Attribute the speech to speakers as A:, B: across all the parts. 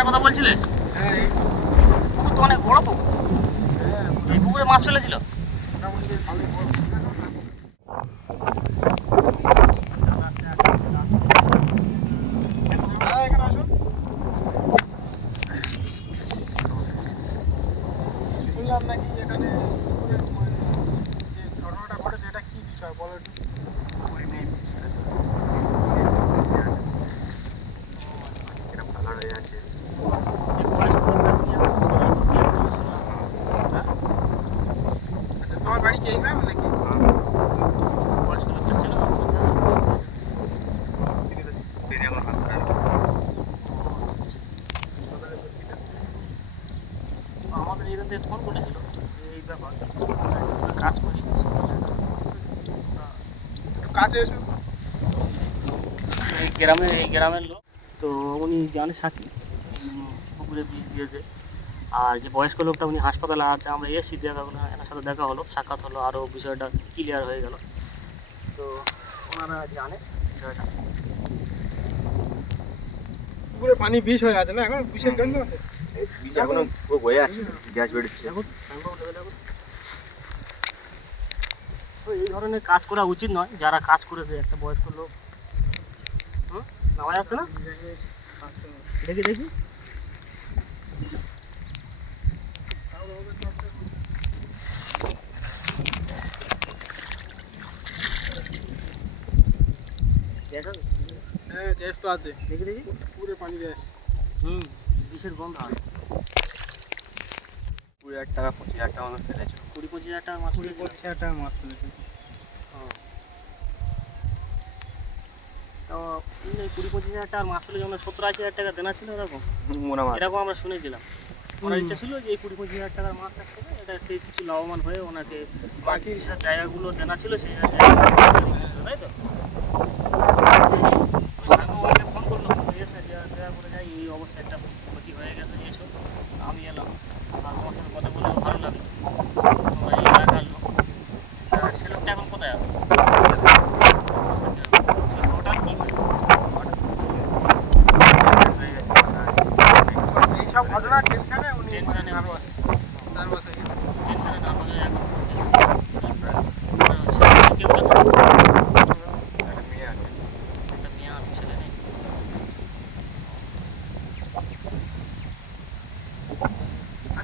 A: পুকুরটার কথা বলছিলে?
B: হ্যাঁ।
A: পুকুর তো অনেক বড় পুকুর
B: হ্যাঁ
A: এই পুকুরে মাছ ফেলেছিল?
B: হ্যাঁ নাকি এখানে পুকুরের মানে যে ঘটনাটা ঘটেছে এটা কি বিষয় বলো একটু আচ্ছা তোমার বাড়ি কি এই গ্রামে নাকি
A: আমাদের থেকে ফোন এই কাজ করি
B: কাছে এসো
A: এই গ্রামের এই গ্রামের লোক। তো উনি জানে সাথী পুকুরে বিষ দিয়েছে। আর যে বয়স্ক লোকটা উনি হাসপাতালে আছে আমরা এসছি দেখা হলো এনার সাথে দেখা হলো সাক্ষাৎ হলো আরও বিষয়টা ক্লিয়ার হয়ে গেল। তো ওনারা জানে বিষয়টা।
B: পুকুরে পানি বিষ হয়ে আছে না এখন? বিষের গন্ধ আছে?
C: এখনও বয়ে আছে গ্যাস বেরোচ্ছে।
A: দেখুন দেখুন, দেখুন। তো এই ধরনের কাজ করা উচিত নয় যারা কাজ করেছে একটা বয়স্ক লোক। হুম? নামা যাচ্ছে না? দেখি দেখো,
B: গ্যাস তো আছে।
A: দেখি দেখি।
B: পুকুরে পানি গ্যাস
A: হুম বিষের গন্ধ হয়।
C: কুড়ি হাজার টাকা পঁচিশ হাজার টাকা মতো ফেলেছে।
A: কুড়ি পঁচিশ হাজার টাকা মাছ
B: কুড়ি পঁচিশ হাজার টাকা মাছ তুলেছে
A: তো কুড়ি পঁচিশ হাজার টাকার মাছ তুলে যেমন সত্তর আশি হাজার টাকা দেনা ছিল এরকম?
C: মোনা মাছ।
A: এরকম আমরা শুনেছিলাম। ওনার ইচ্ছা ছিল যে এই কুড়ি পঁচিশ হাজার টাকার মাছ করে এটা থেকে কিছু লাভবান হয়ে ওনাকে বাকি যেসব জায়গাগুলো দেনা ছিল সেই জায়গায় তাই তো ওই সাঙ্গ আমাকে ফোন করল এসে দেয়া দেয়া করে যাই এই অবস্থা একটা ক্ষতি হয়ে গেছে এসো আমি এলাম আর তোমার সাথে কথা বলে ভালো লাগল তোমরা এই এলাকার লোক তা সে লোকটা এখন কোথায় আছে ওটা কি হয়ে গেছে
B: এইসব ঘটনা টেনশনে উনি
A: টেনশনে আরও আছে
B: তার বাসায় গেছে।
A: টেনশনে না হলে এখন কেউ না
C: একটা মেয়ে আছে
A: একটা মেয়ে আছে ছেলে দর্শকরা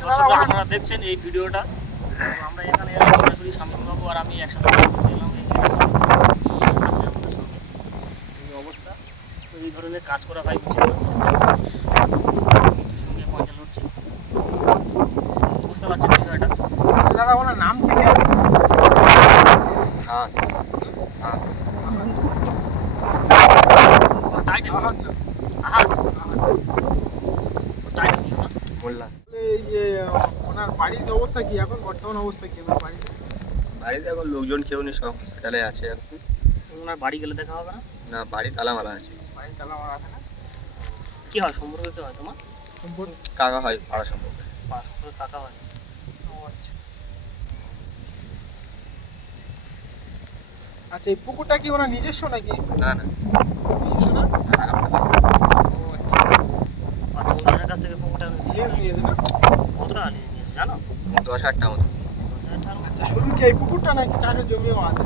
B: দাদা ওনার-
A: আপনারা দেখছেন এই ভিডিওটা? আমরা এখানে আর আমি একসাথে অবস্থা। এই ধরনের কাজ করা ভাই উচিত হচ্ছে সঙ্গে পয়সা লড়ছে বুঝতে পারছেন বিষয়টা
B: আচ্ছা দাদা ওনার নাম কি
C: হ্যাঁ হ্যাঁ
A: টাইটেল
B: আহাদ না।
A: আহার টাইটেল কি ওনার?
C: মোল্লা
B: এই যে আহ, ওনার বাড়ির অবস্থা কি এখন অবস্থা? কি ওনার বাড়িতে?
C: বাড়িতে এখন লোকজন কেউ নেই সব হসপিটালে আছে এখন।
A: ওনার বাড়ি গেলে দেখা হবে না?
C: না বাড়ি তালামালা আছে।
B: বাড়ি চালা মারা আছে না?
A: কি হয় সম্পর্ক কি হয় তোমার?
B: সম্পূর্ণ
C: কাকা হয় পাড়া সম্পর্কে।
A: পাঁচ বছর টাকা হয়
B: আচ্ছা। আচ্ছা এই পুকুরটা কি ওনার নিজস্ব নাকি?
C: না না।
B: নিজস্ব না? আচ্ছা।
A: আচ্ছা কাছ থেকে পুকুরটা
B: লিজ নিয়েছে না?
A: কত টাকা নিয়ে নিয়েছে জানো?
C: দশ হাজার টাকা মতো।
B: আচ্ছা শুধু কি এই পুকুরটা নাকি চাষের জমিও আছে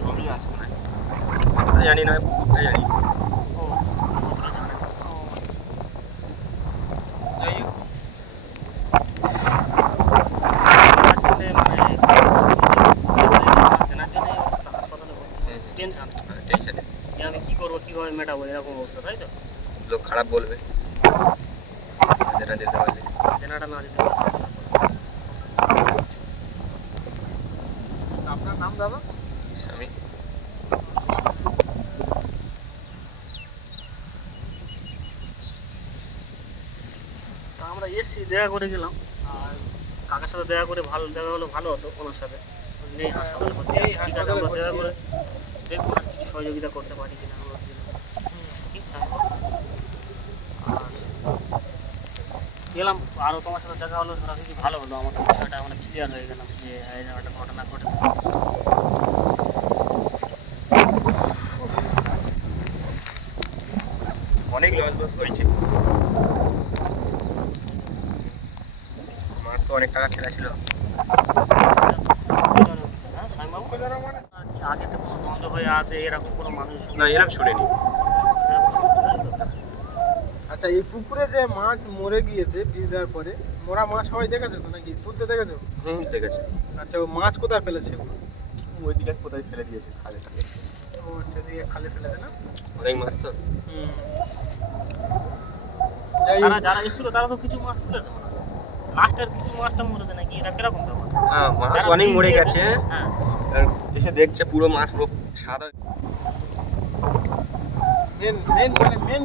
C: জমি আছে জানি না পুকুরটা জানি
A: আমি করব কীভাবে মেটাবো এরকম অবস্থা তাই তো
C: লোক খারাপ বলবে যেটা দিতে পারলে
A: কেনাটা না
C: আমি।
A: তা আমরা এসছি দেখা করে গেলাম। আর কাকার সাথে দেখা করে ভালো দেখা হলো ভালো হতো ওনার সাথে। নেই হাসপাতাল ভর্তি।
B: নেই, হাসপাতালে
A: দেখা করে দেখব সহযোগিতা করতে পারি কিনা। গেলাম আরও তোমার সাথে দেখা হলো সরাসরি ভালো হলো আমার বিষয়টা মানে ক্লিয়ার হয়ে গেলাম যে একটা ঘটনা ঘটে
C: অনেক লস বস হয়েছে। মাছ তো অনেক টাকা খেলা ছিল।
A: হ্যাঁ, আগে তো কোনো হয়ে আছে এরকম কোনো মানুষ
C: না এরকম শুনিনি।
B: আচ্ছা এই পুকুরে যে মাছ মরে গিয়েছে বীজ দেওয়ার পরে মরা মাছ সবাই দেখেছ তো নাকি? তুলতে দেখেছ?
C: হুম দেখেছি।
B: আচ্ছা ও মাছ কোথায় ফেলেছে ওগুলো
C: ওই দিকে কোথায় ফেলে দিয়েছে খালে খালে।
B: ও আচ্ছা দিয়ে খালে ফেলে দেয় না?
C: অনেক মাছ তো।
B: হুম। হোক,
A: যারা এসেছিল তারা তো কিছু মাছ তুলেছে হয়। কিছু মাছটা মরেছে নাকি? এটা কীরকম ব্যাপার?
C: হ্যাঁ মাছ অনেক মরে গেছে।
A: হ্যাঁ।
C: এসে দেখছে পুরো মাছ পুরো সাদা।
B: মেন মেন মানে মেন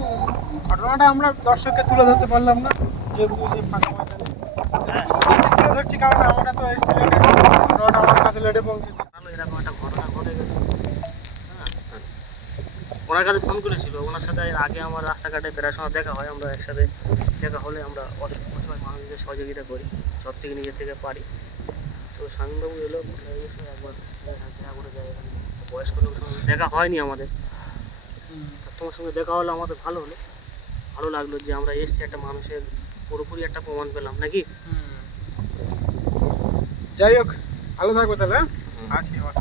B: ঘটনাটা আমরা দর্শককে তুলে ধরতে পারলাম না যেহেতু যে ফাঁকা ময়দানে।
A: হ্যাঁ।
B: তুলে ধরছি কারণ আমরা তো ঘটনাটা আমার কাছে লেটে পৌঁছেছে।
A: ভালো এরকম একটা ঘটনা ঘটে গেছে। হ্যাঁ ওনার কাছে ফোন করেছিল। ওনার সাথে আগে আমার রাস্তাঘাটে বেড়ার সময় দেখা হয়। আমরা একসাথে দেখা হলে আমরা অসুখ মানুষদের সহযোগিতা করি। সব থেকে নিজের থেকে পারি। তো স্বামীবাবু এলো একবার দেখা করে যায় বয়স্ক সঙ্গে দেখা হয়নি আমাদের। তোমার সঙ্গে দেখা হলো আমাদের ভালো হলো। ভালো লাগল যে আমরা এসছি একটা মানুষের পুরোপুরি একটা প্রমাণ পেলাম নাকি?
B: যাই হোক ভালো থাকবে তাহলে হ্যাঁ? আসি এবার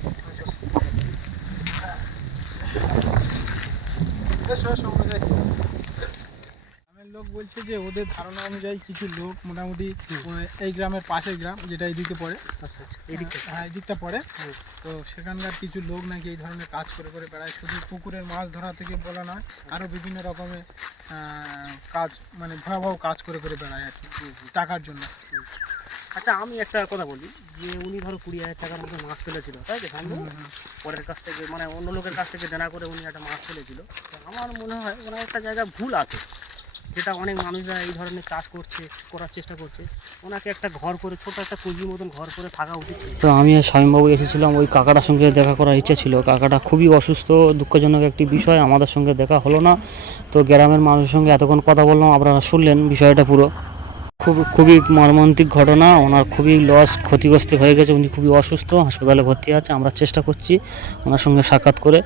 B: বেশ, বেশ, আমরা যাই। গ্রামের লোক বলছে যে ওদের ধারণা অনুযায়ী কিছু লোক মোটামুটি এই গ্রামের পাশের গ্রাম যেটা এদিকে পড়ে।
A: আচ্ছা আচ্ছা।
B: হ্যাঁ এদিকটা পড়ে। তো সেখানকার কিছু লোক নাকি এই ধরনের কাজ করে করে বেড়ায়। শুধু পুকুরের মাছ ধরা থেকে বলা নয় আরও বিভিন্ন রকমের কাজ মানে ভয়াবহ কাজ করে করে বেড়ায় আর কি। টাকার জন্য।
A: আচ্ছা আমি একটা কথা বলি যে উনি ধরো কুড়ি হাজার টাকার মতো মাছ ফেলেছিল তাই তো সামনে। পরের কাছ থেকে মানে অন্য লোকের কাছ থেকে দেনা করে উনি একটা মাছ ফেলেছিল। তো আমার মনে হয় ওনার একটা জায়গায় ভুল আছে। যেটা অনেক মানুষরা এই ধরনের চাষ করছে, করার চেষ্টা করছে, ওনাকে একটা ঘর করে, ছোট একটা পুঁজির মতন ঘর করে থাকা উচিত। তো আমি আর স্বামীবাবু এসেছিলাম, ওই কাকাটার সঙ্গে দেখা করার ইচ্ছা ছিল। কাকাটা খুবই অসুস্থ, দুঃখজনক একটি বিষয়, আমাদের সঙ্গে দেখা হলো না। তো গ্রামের মানুষের সঙ্গে এতক্ষণ কথা বললাম, আপনারা শুনলেন বিষয়টা পুরো। খুব, খুবই মর্মান্তিক ঘটনা, ওনার খুবই লস ক্ষতিগ্রস্ত হয়ে গেছে, উনি খুবই অসুস্থ, হাসপাতালে ভর্তি আছে, আমরা চেষ্টা করছি ওনার সঙ্গে সাক্ষাৎ করে।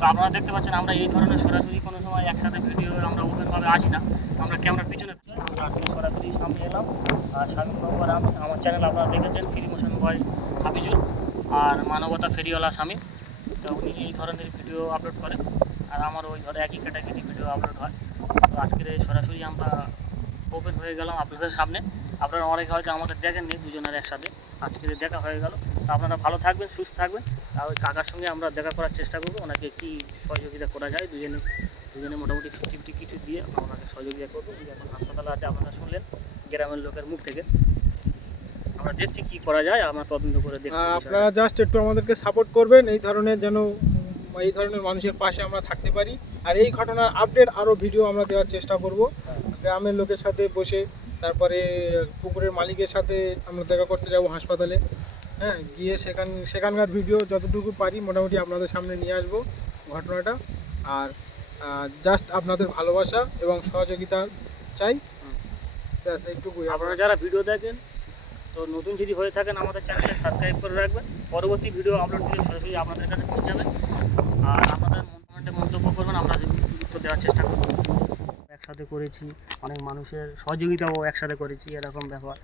A: তো আপনারা দেখতে পাচ্ছেন, আমরা এই ধরনের সরাসরি কোনো সময় একসাথে ভিডিও আমরা ওপেনভাবে আসি না। আমরা ক্যামেরার পিছনে। আমরা সরাসরি সামনে এলাম। আর স্বামী বাবু আমি আমার চ্যানেল আপনারা দেখেছেন ফিরিমোশন বয় হাফিজুল আর মানবতা ফেরিওয়ালা স্বামী তো উনি এই ধরনের ভিডিও আপলোড করেন। আর আমার ওই ধরে একই ক্যাটাগরি ভিডিও আপলোড হয়। তো আজকের সরাসরি আমরা ওপেন হয়ে গেলাম আপনাদের সামনে। আপনারা অনেকে হয়তো আমাদের দেখেননি, দুজনের একসাথে। আজকে দেখা হয়ে গেল। তো আপনারা ভালো থাকবেন, সুস্থ থাকবেন। আর ওই কাকার সঙ্গে আমরা দেখা করার চেষ্টা করব, ওনাকে কী সহযোগিতা করা যায়, দুজনে দুজনে মোটামুটি ফিফটি ফিফটি কিছু দিয়ে আমরা ওনাকে সহযোগিতা করব। এখন হাসপাতালে আছে, আপনারা শুনলেন, গ্রামের লোকের মুখ থেকে। আমরা দেখছি কি করা যায়, আমরা তদন্ত করে দেখছি
B: আপনারা জাস্ট একটু আমাদেরকে সাপোর্ট করবেন, এই ধরনের যেন, এই ধরনের মানুষের পাশে আমরা থাকতে পারি। আর এই ঘটনার আপডেট আরও ভিডিও আমরা দেওয়ার চেষ্টা করব। গ্রামের লোকের সাথে বসে, তারপরে পুকুরের মালিকের সাথে আমরা দেখা করতে যাব হাসপাতালে। হ্যাঁ গিয়ে সেখান, সেখানকার ভিডিও যতটুকু পারি মোটামুটি আপনাদের সামনে নিয়ে আসব ঘটনাটা। আর জাস্ট আপনাদের ভালোবাসা এবং সহযোগিতা চাই। ব্যাস, এইটুকুই।
A: আপনারা যারা ভিডিও দেখেন, তো নতুন যদি হয়ে থাকেন আমাদের চ্যানেলকে সাবস্ক্রাইব করে রাখবেন। পরবর্তী ভিডিও আপলোড দিলে সরাসরি আপনাদের কাছে পৌঁছে যাবে। আর আপনাদের কমেন্টে মন্তব্য করবেন, আমরা উত্তর দেওয়ার চেষ্টা করব। একসাথে করেছি, অনেক মানুষের সহযোগিতাও একসাথে করেছি, এরকম ব্যাপার।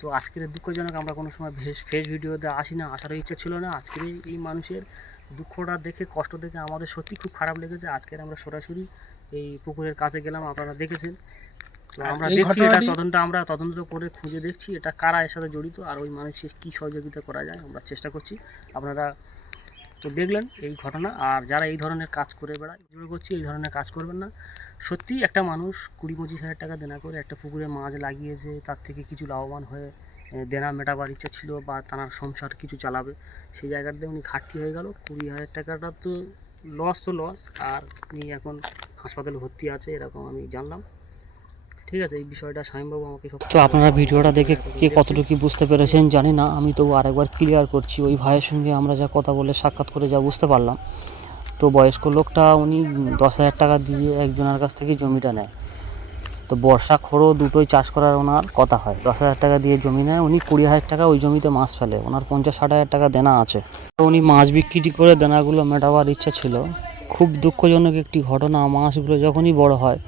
A: তো আজকের দুঃখজনক আমরা কোনো সময় ভেস ফেস ভিডিওতে আসি না আসারও ইচ্ছা ছিল না। আজকের এই- মানুষের দুঃখটা দেখে কষ্ট দেখে আমাদের সত্যি খুব খারাপ লেগেছে। আজকের আমরা সরাসরি এই পুকুরের কাছে গেলাম আপনারা দেখেছেন। তো আমরা দেখছি এটা তদন্ত আমরা তদন্ত করে খুঁজে দেখছি এটা কারা এর সাথে জড়িত আর ওই মানুষের কী সহযোগিতা করা যায় আমরা চেষ্টা করছি। আপনারা তো দেখলেন এই ঘটনা, আর যারা এই ধরনের কাজ করে বেড়ায় জোর করছি, এই ধরনের কাজ করবেন না। সত্যি একটা মানুষ কুড়ি পঁচিশ হাজার টাকা দেনা করে একটা পুকুরে মাছ লাগিয়েছে, তার থেকে কিছু লাভবান হয়ে দেনা মেটাবার ইচ্ছা ছিল বা তার সংসার কিছু চালাবে, সেই জায়গাটাতে উনি ঘাটতি হয়ে গেল। কুড়ি হাজার টাকাটা তো লস তো লস আর উনি এখন হাসপাতালে ভর্তি আছে, এরকম আমি জানলাম। ঠিক আছে এই বিষয়টা স্বামীবাবু আমাকে তো আপনারা ভিডিওটা দেখে কে কতটুকু বুঝতে পেরেছেন জানি না আমি তো আরেকবার ক্লিয়ার করছি ওই ভাইয়ের সঙ্গে আমরা যা কথা বলে সাক্ষাৎ করে যা বুঝতে পারলাম। তো বয়স্ক লোকটা উনি দশ হাজার টাকা দিয়ে একজনের কাছ থেকে জমিটা নেয়। তো বর্ষা খোড়ো দুটোই চাষ করার ওনার কথা হয়। দশ হাজার টাকা দিয়ে জমি নেয় উনি কুড়ি হাজার টাকা ওই জমিতে মাছ ফেলে ওনার পঞ্চাশ ষাট হাজার টাকা দেনা আছে। তো উনি মাছ বিক্রি করে দেনাগুলো মেটাবার ইচ্ছা ছিল। খুব দুঃখজনক একটি ঘটনা মাছগুলো যখনই বড় হয়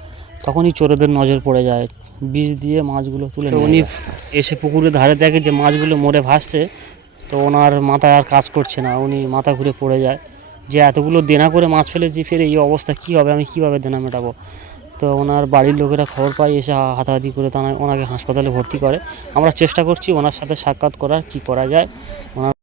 A: তখনই চোরেদের নজর পড়ে যায়। বিষ দিয়ে মাছগুলো তুলে উনি এসে পুকুরের ধারে দেখে যে মাছগুলো মরে ভাসছে তো ওনার মাথা আর কাজ করছে না উনি মাথা ঘুরে পড়ে যায়। যে এতগুলো দেনা করে মাছ ফেলেছি ফের এই অবস্থা কী হবে? আমি কীভাবে দেনা মেটাবো? তো ওনার বাড়ির লোকেরা খবর পায় এসে হাতাহাতি করে তারা ওনাকে হাসপাতালে ভর্তি করে। আমরা চেষ্টা করছি ওনার সাথে সাক্ষাৎ করার কী করা যায়। ওনার